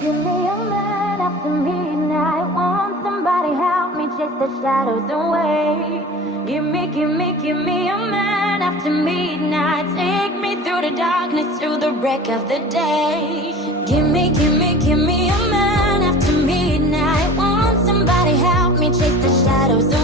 Give me a man after midnight. Want somebody help me chase the shadows away. Give me a man after midnight. Take me through the darkness, through the break of the day. Give me a man after midnight. Want somebody help me chase the shadows away.